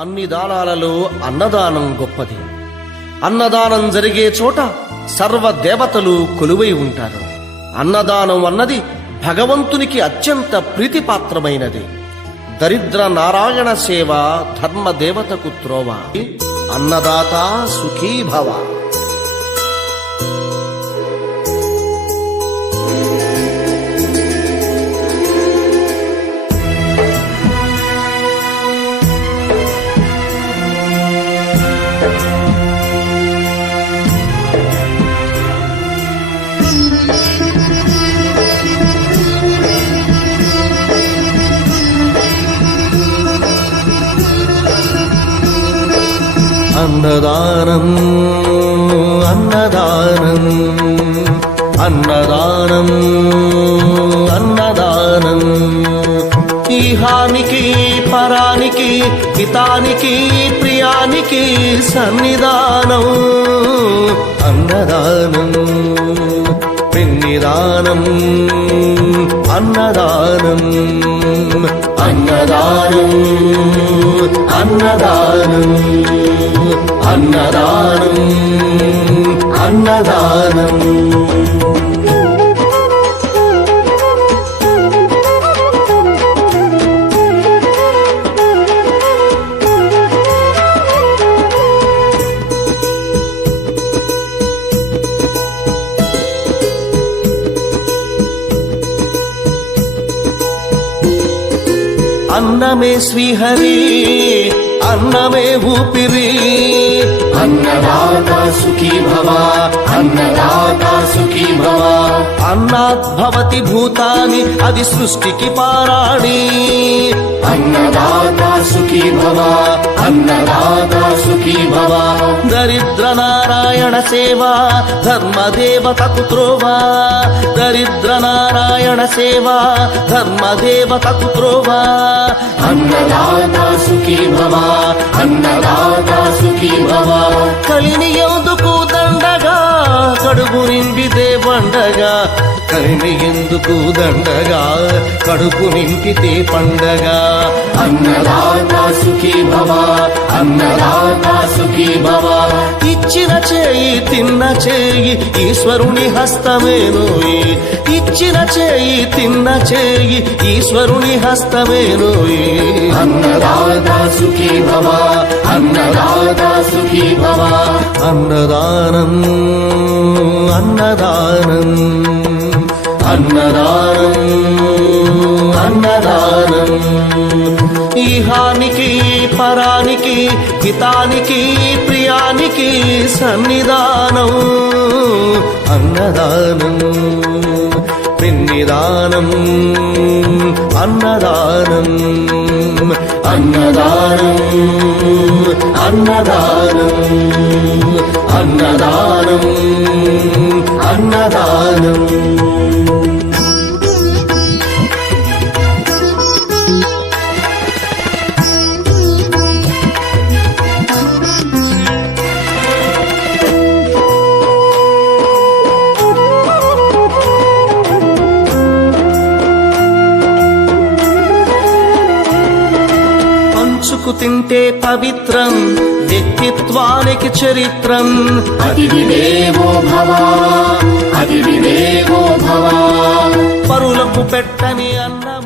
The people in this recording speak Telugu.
అన్ని దానాలలో అన్నదానం గొప్పది. అన్నదానం జరిగే చోట సర్వ దేవతలు కొలువై ఉంటారు. అన్నదానం అన్నది భగవంతునికి అత్యంత ప్రీతిపాత్రమైనది. దరిద్ర నారాయణ సేవ ధర్మదేవతకు త్రోవ. అన్నదాత సుఖీ భవ. అన్నదానం అన్నదానం అన్నదానం అన్నదానం ఈహానికి పరానికి హితానికి ప్రియానికి సన్నిధానం. అన్నదానం పిన్నిదానం అన్నదానం అన్నదానం అన్నదానం అన్నదానం అన్నదానం. అన్నమే శ్రీహరి అన్నమే ఊపిరి. అన్నదాత సుఖీ భవ అన్నదాత సుఖీ భవ. అన్నాద్భవతి భూతాని అది సృష్టికి పారాణి. అన్నదాత సుఖీ భవ అన్నదాత సుఖీ భవ. దరిద్ర నారాయణ సేవ ధర్మదేవతకు త్రోవ. దరిద్ర నారాయణ సేవ ధర్మదేవతకు త్రోవ. అన్నదాత సుఖీ భవ అన్నదాత సుఖీ భవ. కలిని ఎందుకు దండగా కడుపు నిండితే పండగా. కలిని ఎందుకు దండగా కడుపు నింపితే పండగ. అన్నదాత సుఖీ భవ అన్నదాత సుఖీ భవ. ఇచ్చిన చేయి తిన్న చేయి ఈశ్వరుని హస్తమేనోయి. ఇచ్చిన చేయి తిన్న చేయి ఈశ్వరుని హస్తమేనోయి. అన్నదాత సుఖీ భవ అన్నదాత సుఖీ భవ. అన్నదానం అన్నదానం అన్నదానం అన్నదానం ఈహానికి పరానికి హితానికి ప్రియానికి సన్నిధానం. అన్నదానం పిన్నిదానం అన్నదానం అన్నదానం అన్నదానం అన్నదానం అన్నదానం. పంచుకు తింటే పవిత్రం వ్యక్తిత్వానికి చరిత్రం. అతిథి దేవో భవ అతిథి దేవో భవ. పరులకు పెట్టని అన్న